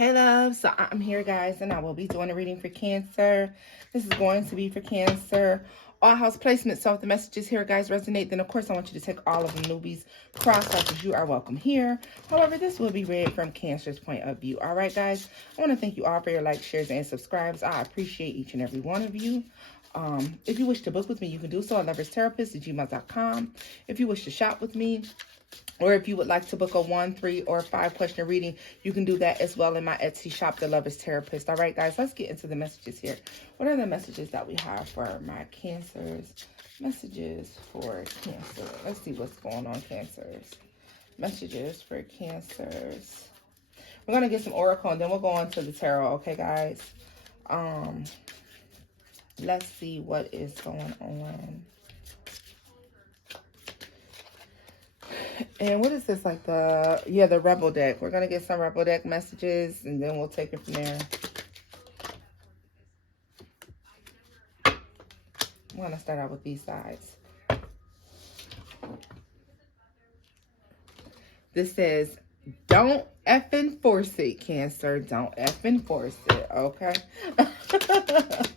Hey love, so I'm here guys and I will be doing a reading for Cancer. This is going to be for Cancer. All house placements, so if the messages here guys resonate, then of course I want you to take all of the newbies, cross-watchers, you are welcome here. However, this will be read from Cancer's point of view. All right guys, I want to thank you all for your likes, shares, and subscribes. I appreciate each and every one of you. If you wish to book with me, you can do so at loverstaropist@gmail.com. If you wish to shop with me, or if you would like to book a 1, 3, or 5 question reading, you can do that as well in my Etsy shop, The Lover's Therapist. All right, guys, let's get into the messages here. What are the messages that we have for my Cancers? Messages for Cancer. Let's see what's going on, Cancers. Messages for Cancers. We're going to get some Oracle, and then we'll go on to the Tarot, okay, guys? Let's see what is going on. And what is this, like the Rebel deck? We're going to get some Rebel deck messages, and then we'll take it from there. I'm going to start out with these sides. This says, don't effing force it, Cancer. Don't effing force it, okay?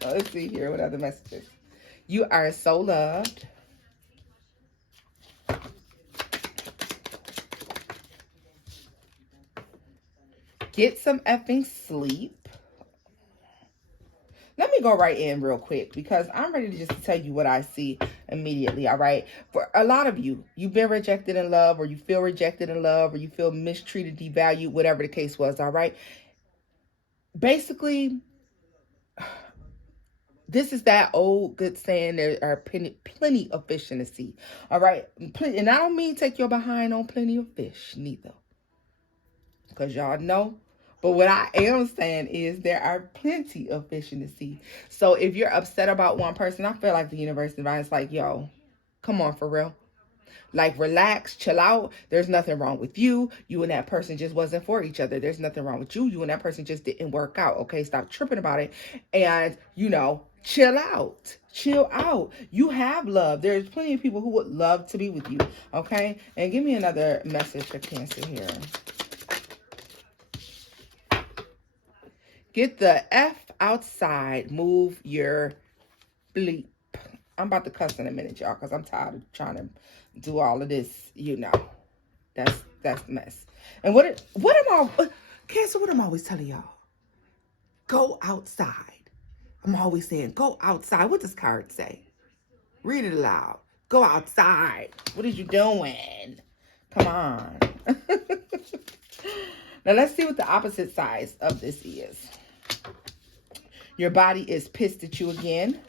Let's see here. What other messages? You are so loved. Get some effing sleep. Let me go right in real quick because I'm ready to just tell you what I see immediately, all right? For a lot of you, you've been rejected in love, or you feel rejected in love, or you feel mistreated, devalued, whatever the case was, all right? Basically, this is that old good saying, there are plenty of fish in the sea, all right? And I don't mean take your behind on plenty of fish, neither. Because y'all know. But what I am saying is there are plenty of fish in the sea. So if you're upset about one person, I feel like the universe divine is like, yo, come on, for real. Like, relax, chill out. There's nothing wrong with you. You and that person just wasn't for each other. There's nothing wrong with you. You and that person just didn't work out. Okay, stop tripping about it. And, you know, chill out. Chill out. You have love. There's plenty of people who would love to be with you. Okay? And give me another message for Cancer here. Get the F outside. Move your bleep. I'm about to cuss in a minute, y'all, because I'm tired of trying to do all of this, you know. That's the mess. And what am I, Cancer, what am I always telling y'all? Go outside. I'm always saying, go outside. What does card say? Read it aloud. Go outside. What are you doing? Come on. Now, let's see what the opposite sides of this is. Your body is pissed at you again.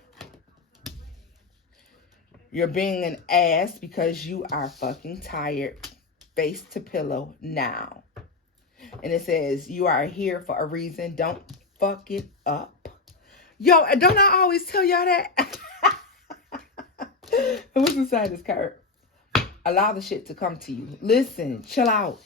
You're being an ass because you are fucking tired. Face to pillow now. And it says, you are here for a reason. Don't fuck it up. Yo, don't I always tell y'all that? What's inside this card? Allow the shit to come to you. Listen, chill out.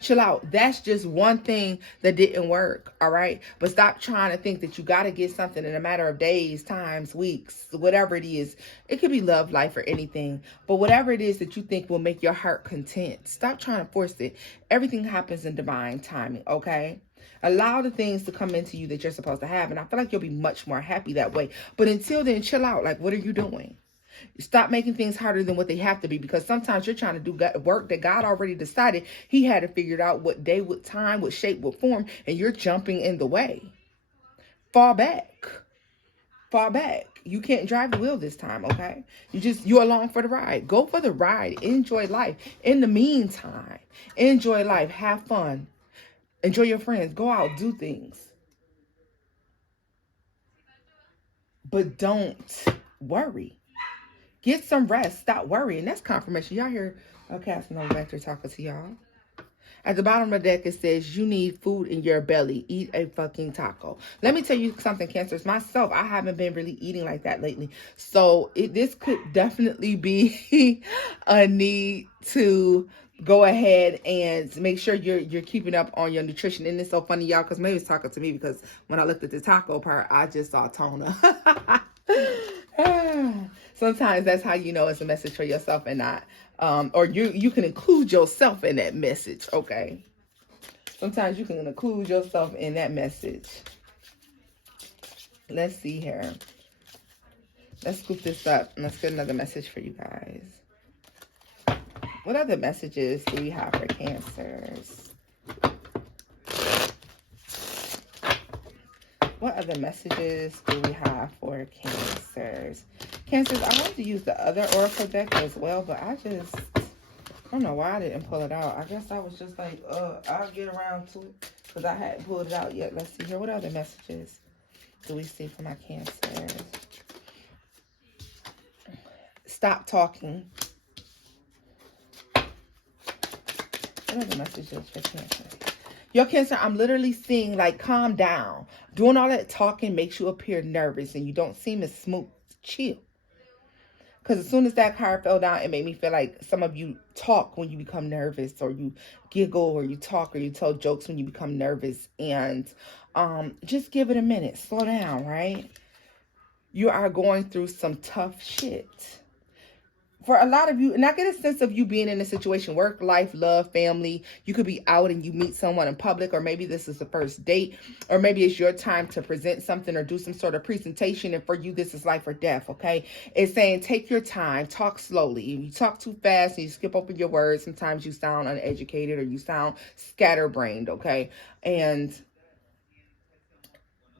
Chill out. That's just one thing that didn't work, all right? But stop trying to think that you got to get something in a matter of days, times, weeks, whatever it is. It could be love, life, or anything. But whatever it is that you think will make your heart content, stop trying to force it. Everything happens in divine timing, okay? Allow the things to come into you that you're supposed to have. And I feel like you'll be much more happy that way. But until then, chill out. Like, what are you doing? Stop making things harder than what they have to be, because sometimes you're trying to do work that God already decided he had to figure out what day, what time, what shape, what form, and you're jumping in the way. Fall back. Fall back. You can't drive the wheel this time, okay? You're along for the ride. Go for the ride. Enjoy life. In the meantime, enjoy life. Have fun. Enjoy your friends. Go out. Do things. But don't worry. Get some rest. Stop worrying. That's confirmation. Y'all hear Casanova Vector talking to y'all. At the bottom of the deck, it says, you need food in your belly. Eat a fucking taco. Let me tell you something, Cancers. Myself, I haven't been really eating like that lately. So this could definitely be a need to go ahead and make sure you're keeping up on your nutrition. And it's so funny, y'all, because maybe it's talking to me, because when I looked at the taco part, I just saw toner. Sometimes that's how you know it's a message for yourself and not, or you can include yourself in that message, okay? Sometimes you can include yourself in that message. Let's see here. Let's scoop this up and let's get another message for you guys. What other messages do we have for Cancers? What other messages do we have for Cancers? Cancers, I wanted to use the other Oracle deck as well, but I don't know why I didn't pull it out. I guess I was just like, I'll get around to it because I hadn't pulled it out yet. Let's see here. What other messages do we see for my Cancers? Stop talking. What other messages for Cancer? Your Cancer, I'm literally seeing like calm down. Doing all that talking makes you appear nervous and you don't seem as smooth. Chill. Because as soon as that card fell down, it made me feel like some of you talk when you become nervous, or you giggle, or you talk, or you tell jokes when you become nervous. And just give it a minute. Slow down, right? You are going through some tough shit. For a lot of you, and I get a sense of you being in a situation, work, life, love, family. You could be out and you meet someone in public, or maybe this is the first date, or maybe it's your time to present something or do some sort of presentation. And for you, this is life or death, okay? It's saying take your time, talk slowly. If you talk too fast and you skip over your words, sometimes you sound uneducated or you sound scatterbrained, okay? And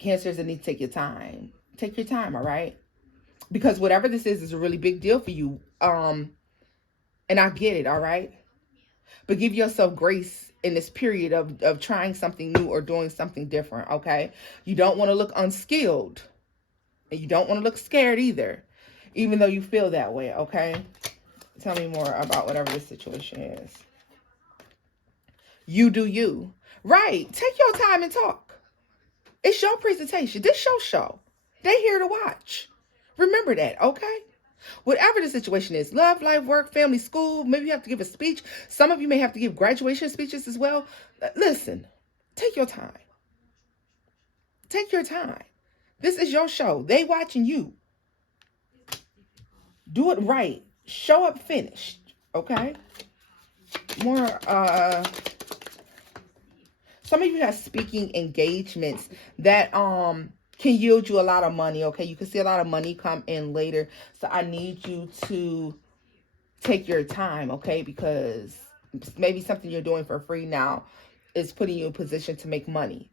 Cancers, that need to take your time. Take your time, all right? Because whatever this is a really big deal for you. And I get it, all right? But give yourself grace in this period of trying something new or doing something different, okay? You don't want to look unskilled. And you don't want to look scared either, even though you feel that way, okay? Tell me more about whatever this situation is. You do you. Right. Take your time and talk. It's your presentation. This your show. They here to watch. Remember that, okay? Whatever the situation is, love, life, work, family, school, maybe you have to give a speech. Some of you may have to give graduation speeches as well. Listen, take your time. Take your time. This is your show. They watching you. Do it right. Show up finished, okay? More, some of you have speaking engagements that, can yield you a lot of money, okay? You can see a lot of money come in later. So I need you to take your time, okay? Because maybe something you're doing for free now is putting you in a position to make money.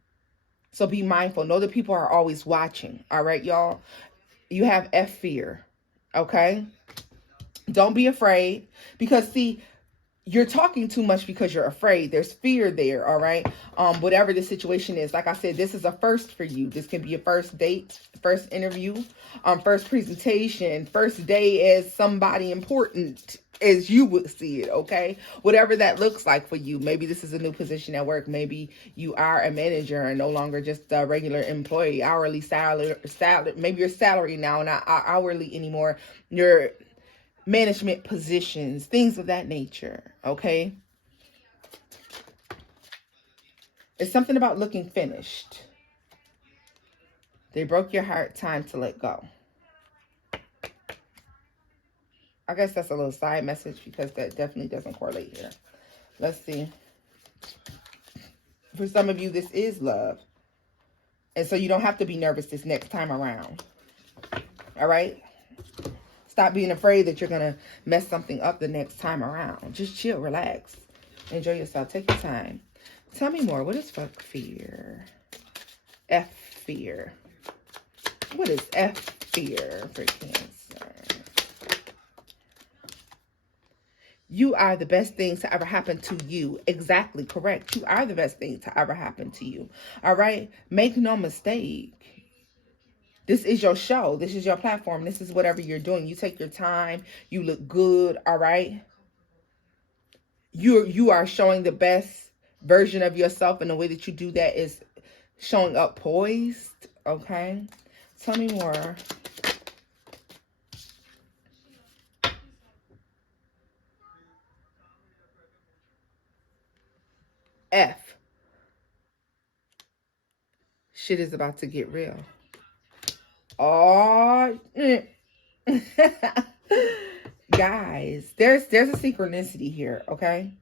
So be mindful. Know that people are always watching, all right, y'all? You have fear, okay? Don't be afraid. Because, see, you're talking too much because you're afraid. There's fear there, all right? Whatever the situation is, like I said, this is a first for you. This can be a first date, first interview, first presentation, first day as somebody important as you would see it, okay? Whatever that looks like for you. Maybe this is a new position at work. Maybe you are a manager and no longer just a regular employee, hourly salary. Maybe you're salary now, not hourly anymore. You're management positions, things of that nature, okay? It's something about looking finished. They broke your heart, time to let go. I guess that's a little side message because that definitely doesn't correlate here. Let's see. For some of you, this is love. And so you don't have to be nervous this next time around. All right? Stop being afraid that you're going to mess something up the next time around. Just chill, relax. Enjoy yourself. Take your time. Tell me more. What is fuck fear? F fear. What is F fear for Cancer? You are the best things to ever happen to you. Exactly correct. You are the best thing to ever happen to you. All right? Make no mistake. This is your show. This is your platform. This is whatever you're doing. You take your time. You look good. All right? You are showing the best version of yourself. And the way that you do that is showing up poised. Okay? Tell me more. F. Shit is about to get real. Oh, guys, there's a synchronicity here, okay?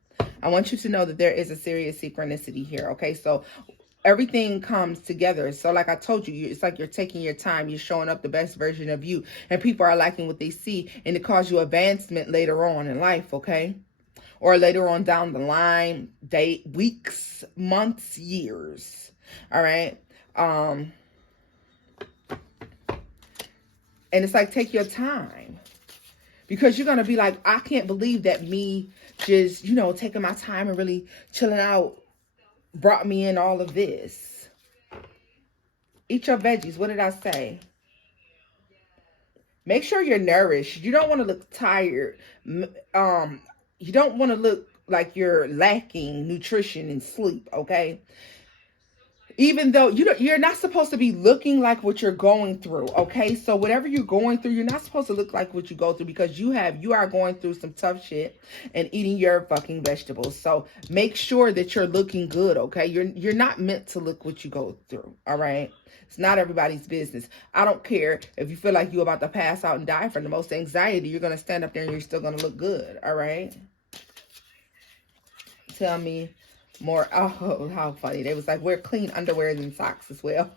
I I want you to know that there is a serious synchronicity here. Okay, so everything comes together. So like I told you, it's like you're taking your time, you're showing up the best version of you, and people are liking what they see, and it causes you advancement later on in life. Okay, or later on down the line, weeks, months, years. All right. And it's like, take your time, because you're going to be like, I can't believe that me just, taking my time and really chilling out brought me in all of this. Eat your veggies. What did I say? Make sure you're nourished. You don't want to look tired. You don't want to look like you're lacking nutrition and sleep, okay? Even though you're not supposed to be looking like what you're going through, okay? So whatever you're going through, you're not supposed to look like what you go through, because you are going through some tough shit and eating your fucking vegetables. So make sure that you're looking good, okay? You're not meant to look what you go through, all right? It's not everybody's business. I don't care if you feel like you're about to pass out and die from the most anxiety. You're going to stand up there and you're still going to look good, all right? Tell me more. Oh, how funny. They was like, wear clean underwear and socks as well.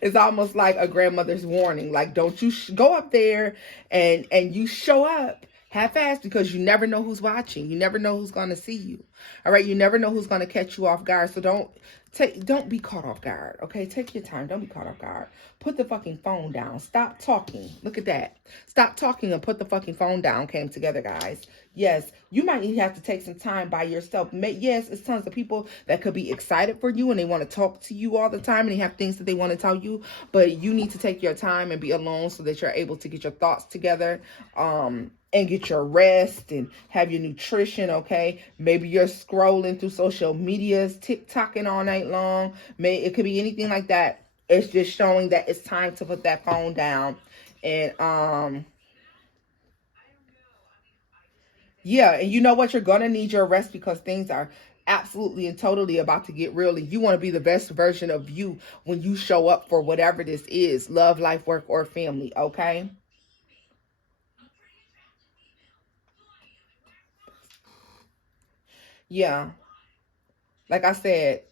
It's almost like a grandmother's warning. Like, don't you go up there and you show up half-assed, because you never know who's watching. You never know who's going to see you. All right. You never know who's going to catch you off guard. So don't be caught off guard. Okay. Take your time. Don't be caught off guard. Put the fucking phone down. Stop talking. Look at that. Stop talking and put the fucking phone down. Came together, guys. Yes, you might have to take some time by yourself. Yes, it's tons of people that could be excited for you and they want to talk to you all the time and they have things that they want to tell you, but you need to take your time and be alone so that you're able to get your thoughts together, and get your rest and have your nutrition, okay? Maybe you're scrolling through social medias, TikToking all night long. It could be anything like that. It's just showing that it's time to put that phone down. And yeah, and you know what? You're gonna need your rest, because things are absolutely and totally about to get real, and you want to be the best version of you when you show up for whatever this is: love, life, work, or family. Okay? Yeah, like I said,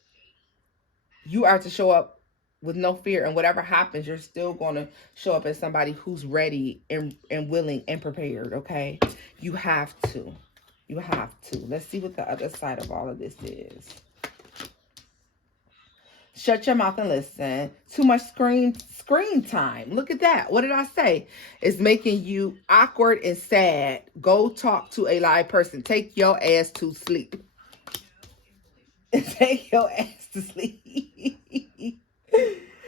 you are to show up with no fear, and whatever happens, you're still gonna show up as somebody who's ready and willing and prepared. Okay? You have to. You have to. Let's see what the other side of all of this is. Shut your mouth and listen. Too much screen time. Look at that. What did I say? It's making you awkward and sad. Go talk to a live person. Take your ass to sleep. Take your ass to sleep.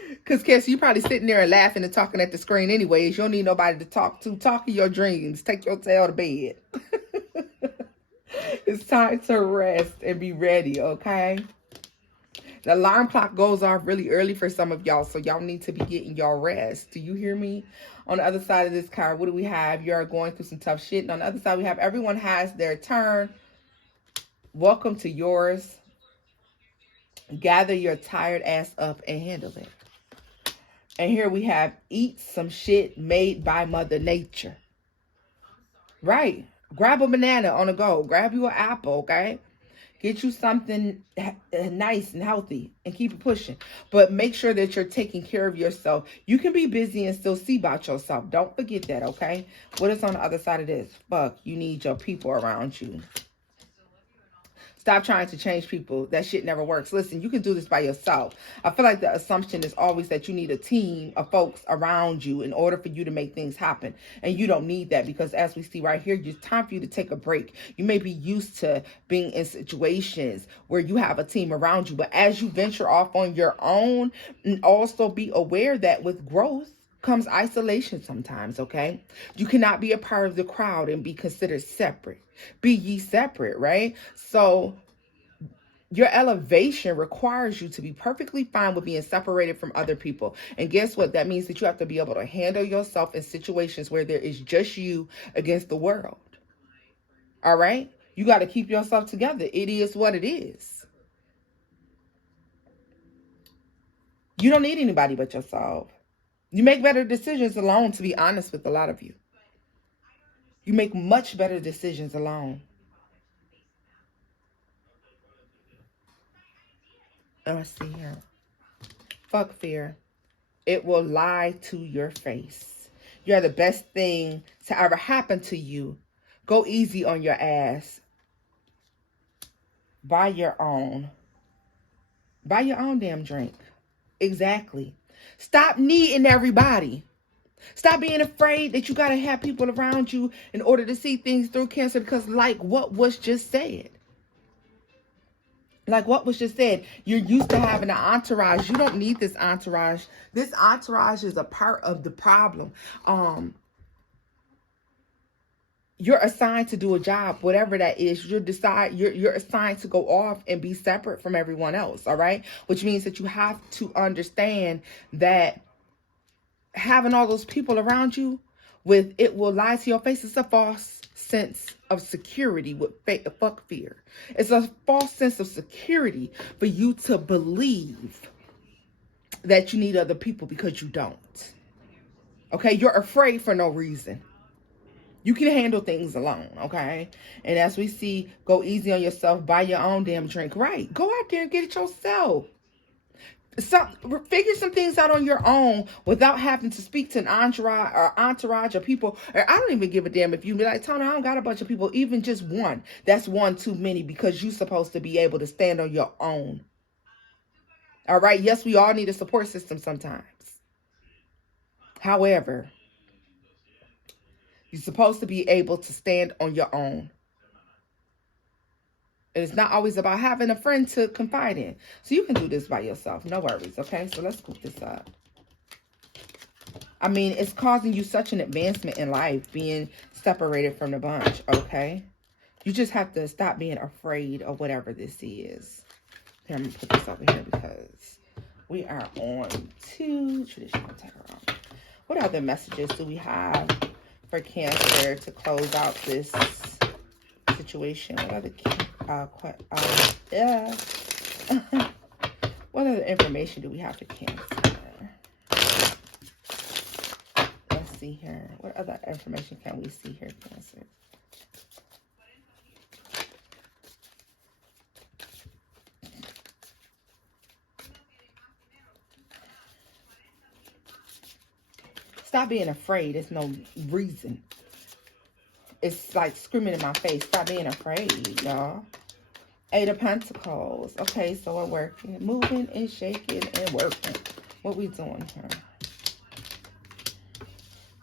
Because, Cassie, you probably sitting there and laughing and talking at the screen anyways. You don't need nobody to talk to. Talk in your dreams. Take your tail to bed. It's time to rest and be ready, okay? The alarm clock goes off really early for some of y'all, so y'all need to be getting y'all rest. Do you hear me? On the other side of this card, what do we have? You're going through some tough shit. And on the other side, we have everyone has their turn. Welcome to yours. Gather your tired ass up and handle it. And here we have eat some shit made by Mother Nature. Right. Grab a banana on the go. Grab you an apple, okay? Get you something nice and healthy and keep it pushing. But make sure that you're taking care of yourself. You can be busy and still see about yourself. Don't forget that, okay? What is on the other side of this? Fuck, you need your people around you. Stop trying to change people. That shit never works. Listen, you can do this by yourself. I feel like the assumption is always that you need a team of folks around you in order for you to make things happen. And you don't need that, because as we see right here, it's time for you to take a break. You may be used to being in situations where you have a team around you, but as you venture off on your own, and also be aware that with growth comes isolation sometimes, okay? You cannot be a part of the crowd and be considered separate. Be ye separate, right? So your elevation requires you to be perfectly fine with being separated from other people. And guess what? That means that you have to be able to handle yourself in situations where there is just you against the world. All right? You got to keep yourself together. It is what it is. You don't need anybody but yourself. You make better decisions alone, to be honest with a lot of you. You make much better decisions alone. Let's see here. Fuck fear. It will lie to your face. You're the best thing to ever happen to you. Go easy on your ass. Buy your own. Buy your own damn drink. Exactly. Stop needing everybody. Stop being afraid that you got to have people around you in order to see things through, Cancer, because like what was just said. Like what was just said, you're used to having an entourage. You don't need this entourage. This entourage is a part of the problem. You're assigned to do a job, whatever that is. You're assigned to go off and be separate from everyone else, all right? Which means that you have to understand that having all those people around you with it will lie to your face. It's a false sense of security with fuck fear. It's a false sense of security for you to believe that you need other people because you don't. Okay? You're afraid for no reason. You can handle things alone, okay? And as we see, go easy on yourself, buy your own damn drink. Right. Go out there and get it yourself. Figure some things out on your own without having to speak to an entourage or people. Or I don't even give a damn if you be like, Tony, I don't got a bunch of people, even just one. That's one too many because you're supposed to be able to stand on your own. All right. Yes, we all need a support system sometimes. However, you're supposed to be able to stand on your own. And it's not always about having a friend to confide in. So you can do this by yourself. No worries. Okay. So let's scoop this up. I mean, it's causing you such an advancement in life being separated from the bunch. Okay. You just have to stop being afraid of whatever this is. Here, I'm going to put this over here because we are on to traditional tarot. What other messages do we have for Cancer to close out this situation? What other what other information do we have for Cancer? Let's see here. What other information can we see here, Cancer? Stop being afraid. There's no reason. It's like screaming in my face. Stop being afraid, y'all. 8 of Pentacles. Okay, so we're working. Moving and shaking and working. What we doing here?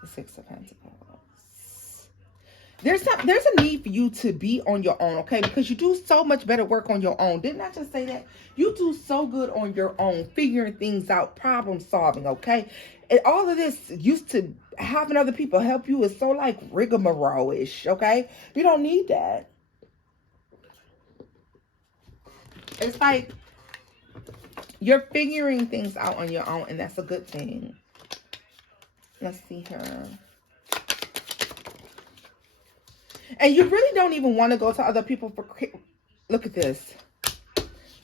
The 6 of Pentacles. There's a need for you to be on your own, okay? Because you do so much better work on your own. Didn't I just say that? You do so good on your own, figuring things out, problem solving, okay? And all of this used to having other people help you is so like rigmarole-ish, okay? You don't need that. It's like you're figuring things out on your own, and that's a good thing. Let's see here. And you really don't even want to go to other people for... Look at this.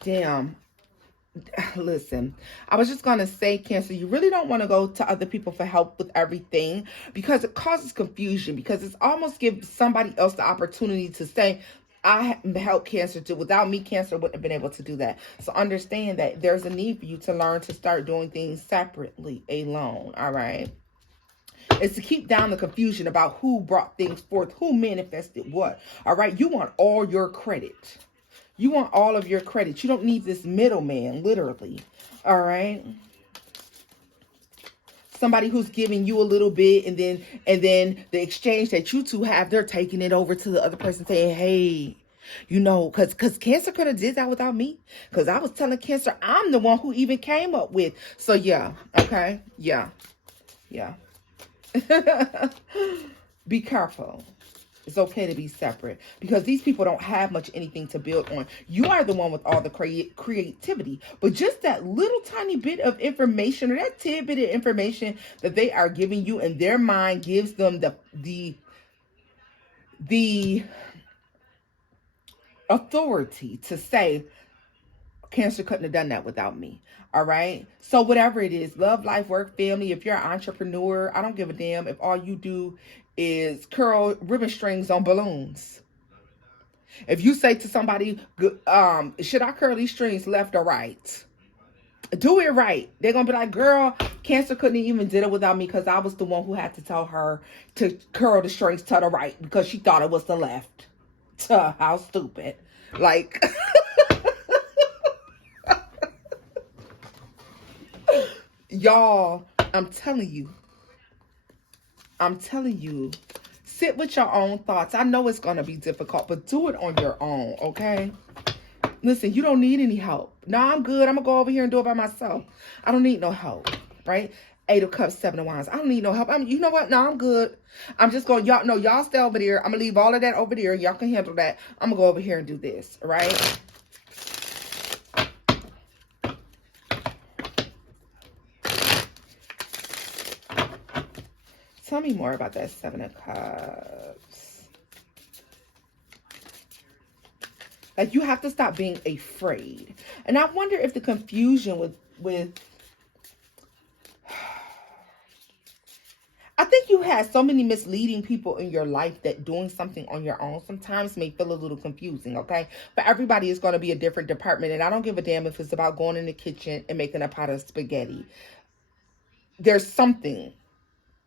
Damn. Listen, I was just going to say, Cancer, you really don't want to go to other people for help with everything because it causes confusion, because it's almost gives somebody else the opportunity to say, I help Cancer too. Without me, Cancer wouldn't have been able to do that. So understand that there's a need for you to learn to start doing things separately, alone, all right? It's to keep down the confusion about who brought things forth, who manifested what, all right? You want all your credit. You want all of your credit. You don't need this middleman, literally, all right? Somebody who's giving you a little bit, and then the exchange that you two have, they're taking it over to the other person saying, hey, you know, because Cancer could have did that without me. Because I was telling Cancer, I'm the one who even came up with. So, yeah, okay, yeah. Be careful. It's okay to be separate because these people don't have much anything to build on. You are the one with all the creativity, but just that little tiny bit of information or that tidbit of information that they are giving you in their mind gives them the authority to say, Cancer couldn't have done that without me. All right. So whatever it is, love, life, work, family. If you're an entrepreneur, I don't give a damn if all you do is curl ribbon strings on balloons. If you say to somebody, should I curl these strings left or right? Do it right. They're going to be like, girl, Cancer couldn't even did it without me because I was the one who had to tell her to curl the strings to the right because she thought it was the left. How stupid. Like, y'all, I'm telling you, sit with your own thoughts. I know it's going to be difficult, but do it on your own, okay? Listen, you don't need any help. No, I'm good. I'm going to go over here and do it by myself. I don't need no help, right? 8 of Cups, 7 of Wands. I don't need no help. You know what? No, I'm good. I'm just going, y'all, no, y'all stay over there. I'm going to leave all of that over there. Y'all can handle that. I'm going to go over here and do this, right? Tell me more about that 7 of Cups. Like, you have to stop being afraid. And I wonder if the confusion with I think you had so many misleading people in your life that doing something on your own sometimes may feel a little confusing, okay? But everybody is going to be a different department, and I don't give a damn if it's about going in the kitchen and making a pot of spaghetti. There's something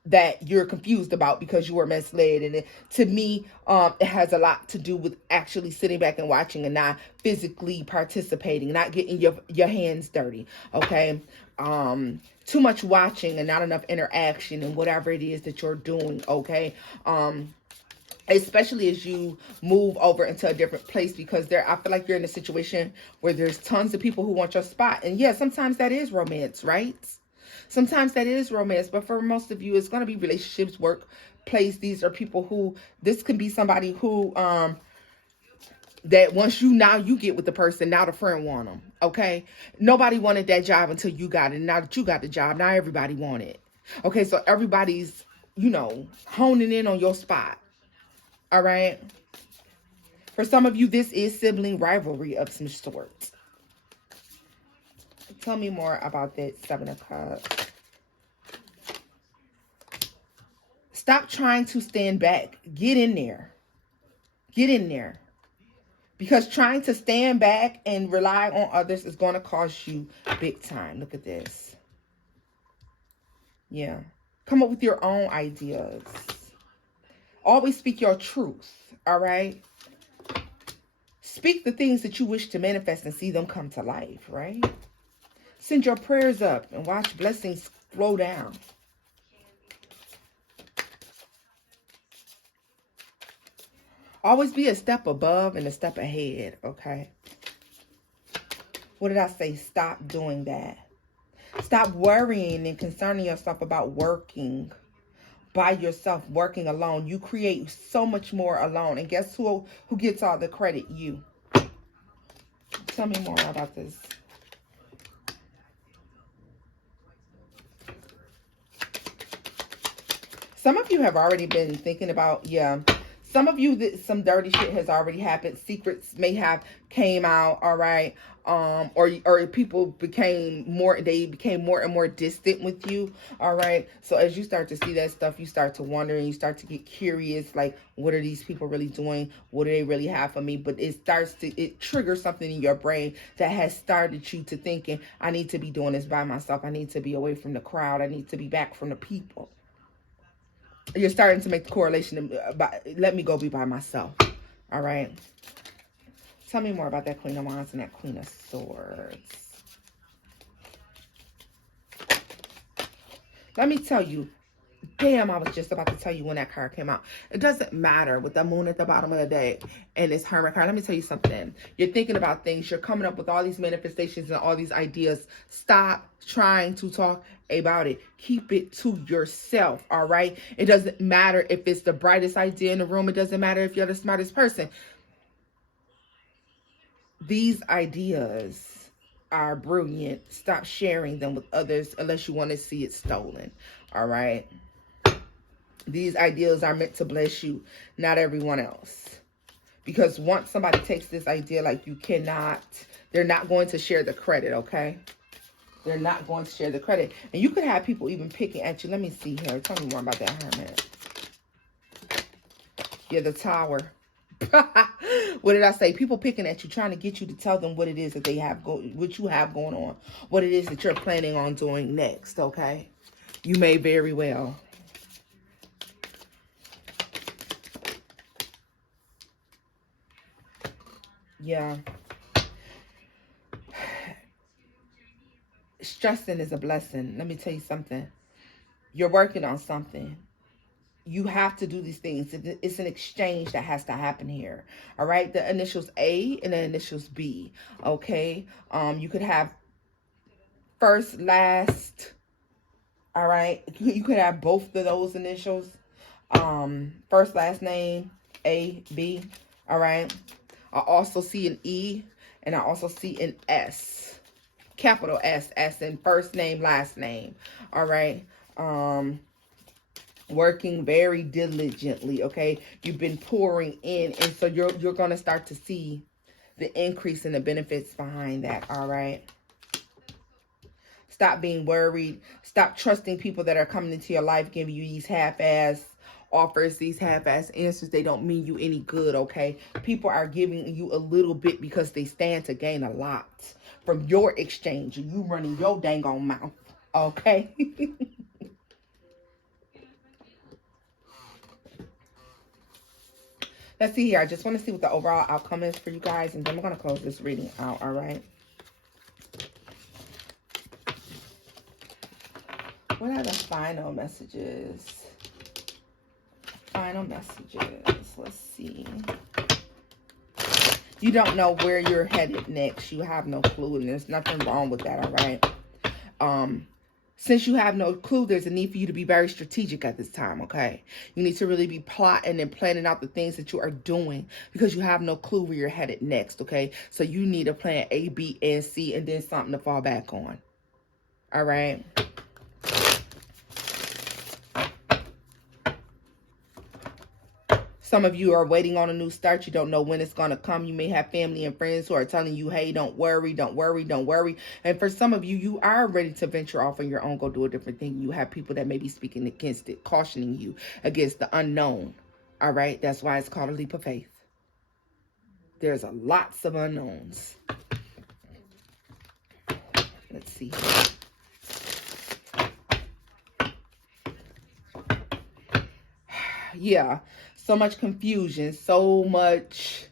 that you're confused about because you were misled. And to me, it has a lot to do with actually sitting back and watching and not physically participating, not getting your hands dirty, okay? Too much watching and not enough interaction and whatever it is that you're doing, okay? Especially as you move over into a different place, because I feel like you're in a situation where there's tons of people who want your spot. And yeah, sometimes that is romance, right? Sometimes that is romance, but for most of you, it's going to be relationships, workplace. These are people who, this can be somebody who, that once you get with the person, now the friend want them, okay? Nobody wanted that job until you got it. Now that you got the job, now everybody want it. Okay, so everybody's, honing in on your spot, all right? For some of you, this is sibling rivalry of some sort. Tell me more about that 7 of Cups. Stop trying to stand back. Get in there. Get in there. Because trying to stand back and rely on others is going to cost you big time. Look at this. Yeah. Come up with your own ideas. Always speak your truth. All right? Speak the things that you wish to manifest and see them come to life, right? Send your prayers up and watch blessings flow down. Always be a step above and a step ahead, okay? What did I say? Stop doing that. Stop worrying and concerning yourself about working by yourself, working alone. You create so much more alone. And guess who gets all the credit? You. Tell me more about this. Some of you have already been thinking about, some of you, some dirty shit has already happened. Secrets may have came out, all right? Or people became more and more distant with you, all right? So as you start to see that stuff, you start to wonder and you start to get curious, like, what are these people really doing? What do they really have for me? But it triggers something in your brain that has started you to thinking, I need to be doing this by myself. I need to be away from the crowd. I need to be back from the people. You're starting to make the correlation. Let me go be by myself. All right. Tell me more about that Queen of Wands and that Queen of Swords. Let me tell you. Damn, I was just about to tell you when that card came out. It doesn't matter with the moon at the bottom of the day and this Hermit card. Let me tell you something. You're thinking about things. You're coming up with all these manifestations and all these ideas. Stop trying to talk about it. Keep it to yourself, all right? It doesn't matter if it's the brightest idea in the room. It doesn't matter if you're the smartest person. These ideas are brilliant. Stop sharing them with others unless you want to see it stolen, all right? These ideas are meant to bless you, not everyone else. Because once somebody takes this idea, like, they're not going to share the credit, okay? They're not going to share the credit. And you could have people even picking at you. Let me see here. Tell me more about that Hermit. Yeah, the Tower. What did I say? People picking at you, trying to get you to tell them what it is that they have what you have going on, what it is that you're planning on doing next. Okay, you may very well. Yeah. Stressing is a blessing. Let me tell you something. You're working on something. You have to do these things. It's an exchange that has to happen here. All right. The initials A and the initials B. Okay. You could have first, last. All right. You could have both of those initials. First, last name, A, B. All right. I also see an E and I also see an S. Capital S, as in first name, last name. All right. Working very diligently, okay? You've been pouring in, and so you're going to start to see the increase in the benefits behind that, all right? Stop being worried. Stop trusting people that are coming into your life, giving you these half-ass offers, these half-ass answers. They don't mean you any good, okay? People are giving you a little bit because they stand to gain a lot from your exchange, and you running your dang on mouth, okay? Let's see here. I just want to see what the overall outcome is for you guys, and then we're going to close this reading out, all right? What are the final messages? Final messages. Let's see. You don't know where you're headed next. You have no clue, and there's nothing wrong with that, all right? Since you have no clue, there's a need for you to be very strategic at this time, okay? You need to really be plotting and planning out the things that you are doing because you have no clue where you're headed next, okay? So you need a plan A, B, and C, and then something to fall back on, all right? Some of you are waiting on a new start. You don't know when it's going to come. You may have family and friends who are telling you, hey, don't worry, don't worry, don't worry. And for some of you, you are ready to venture off on your own, go do a different thing. You have people that may be speaking against it, cautioning you against the unknown. All right? That's why it's called a leap of faith. There's lots of unknowns. Let's see. Yeah. So much confusion, so much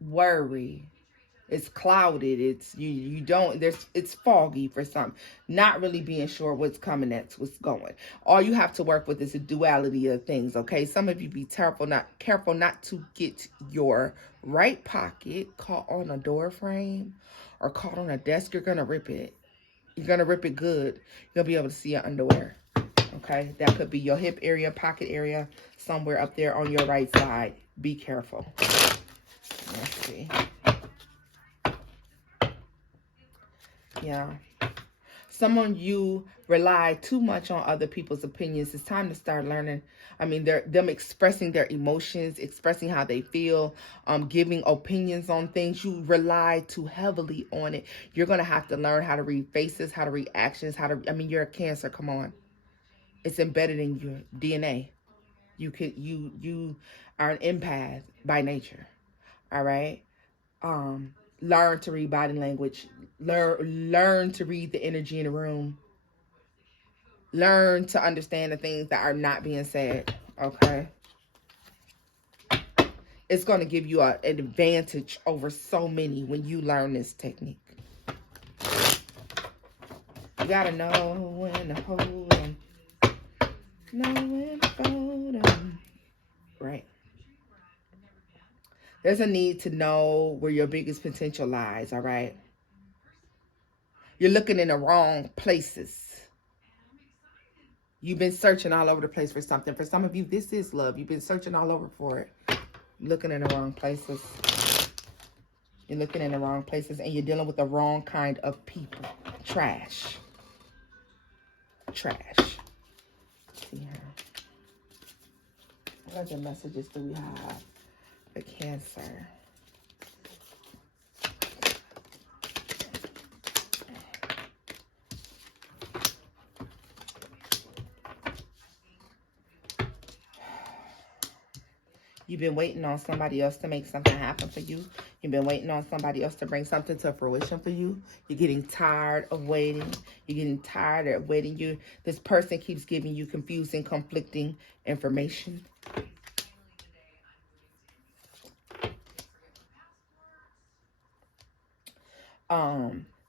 worry. It's clouded. It's you don't it's foggy for some. Not really being sure what's coming next, what's going. All you have to work with is a duality of things, okay? Some of you be careful not to get your right pocket caught on a door frame or caught on a desk. You're gonna rip it. You're going to rip it good. You'll be able to see your underwear. Okay? That could be your hip area, pocket area, somewhere up there on your right side. Be careful. Let's see. Yeah. Some of you rely too much on other people's opinions. It's time to start learning. I mean, them expressing their emotions, expressing how they feel, giving opinions on things. You rely too heavily on it. You're going to have to learn how to read faces, how to read actions, you're a Cancer. Come on. It's embedded in your DNA. You are an empath by nature. All right. Learn to read body language. Learn to read the energy in the room. Learn to understand the things that are not being said, okay? It's going to give you an advantage over so many when you learn this technique. You got to know when to hold them. Know when to fold them. Right. There's a need to know where your biggest potential lies, all right? You're looking in the wrong places. You've been searching all over the place for something. For some of you, this is love. You've been searching all over for it. You're looking in the wrong places. You're looking in the wrong places, and you're dealing with the wrong kind of people. Trash. Trash. Let's see here. What other messages do we have for Cancer? You've been waiting on somebody else to make something happen for you. You've been waiting on somebody else to bring something to fruition for you. You're getting tired of waiting. You're getting tired of waiting. This person keeps giving you confusing, conflicting information.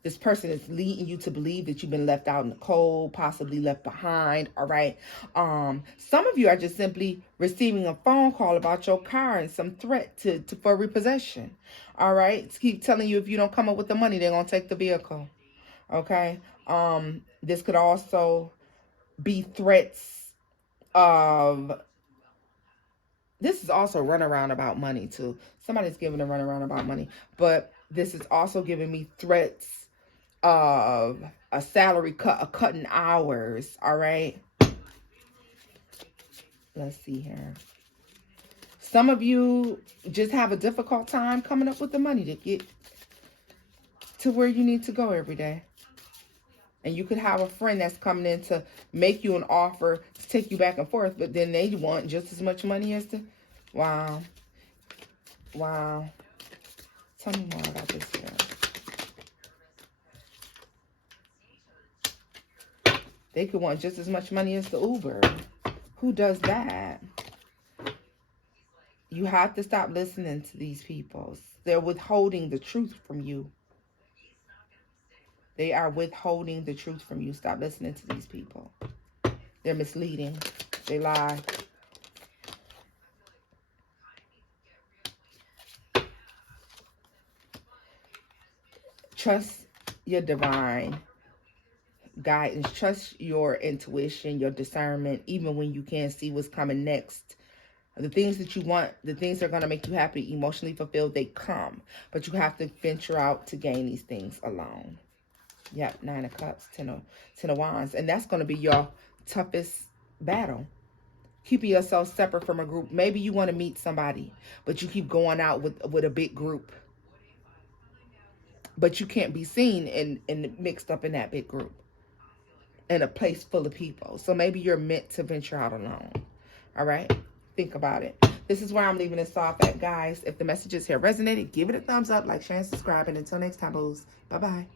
This person is leading you to believe that you've been left out in the cold, possibly left behind, all right? Some of you are just simply receiving a phone call about your car and some threat for repossession, all right? To keep telling you if you don't come up with the money, they're going to take the vehicle, okay? This could also be threats of... This is also runaround about money, too. Somebody's giving a runaround about money, but this is also giving me threats of a salary cut, a cut in hours, all right? Let's see here. Some of you just have a difficult time coming up with the money to get to where you need to go every day. And you could have a friend that's coming in to make you an offer to take you back and forth, but then they want just as much money as the... Wow. Wow. Tell me more about this here. They could want just as much money as the Uber. Who does that? You have to stop listening to these people. They're withholding the truth from you. They are withholding the truth from you. Stop listening to these people. They're misleading. They lie. Trust your divine guidance. Trust your intuition, your discernment, even when you can't see what's coming next. The things that you want, the things that are going to make you happy, emotionally fulfilled, they come. But you have to venture out to gain these things alone. Yep, 9 of Cups, 10 of Wands. And that's going to be your toughest battle. Keeping yourself separate from a group. Maybe you want to meet somebody, but you keep going out with a big group. But you can't be seen and mixed up in that big group. In a place full of people. So maybe you're meant to venture out alone. All right? Think about it. This is where I'm leaving this off at, guys. If the messages here resonated, give it a thumbs up, like, share, and subscribe. And until next time, booze. Bye-bye.